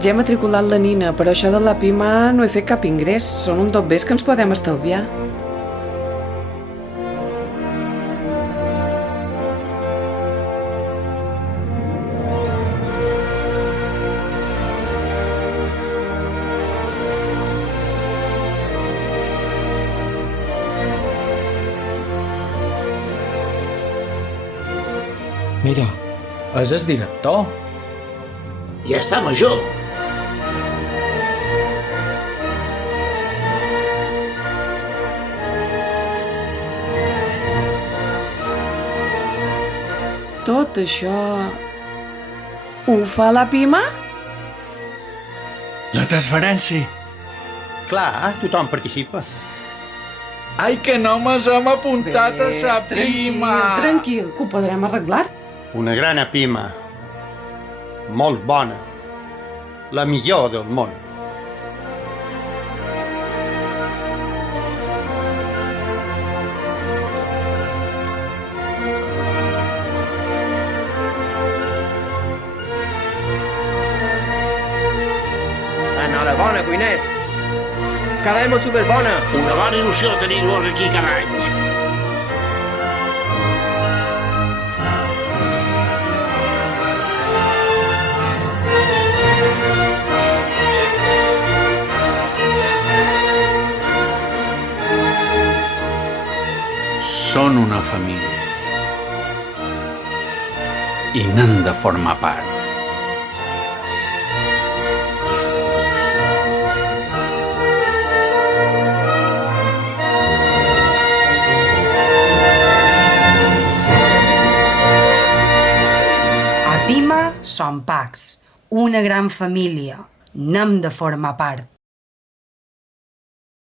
Ja he matriculat la Nina, però això de la Pima no he fet cap ingrés. Són un dobbers que ens podem estalviar. Mira, és el director. Ja està major. Tot això... ho fa la Pima? La transferència. Clar, tothom participa. Ai, que no mos hem apuntat a sa Pima. Tranquil, que ho podrem arreglar. Una gran Pima. Molt bona. La millor del món. Enhorabona, cuiners! Quedem molt superbona! Una bona il·lusió tenir-vos aquí cada any. Són una família i n'han de formar part. A Pima som Pacs, una gran família. N'hem de formar part.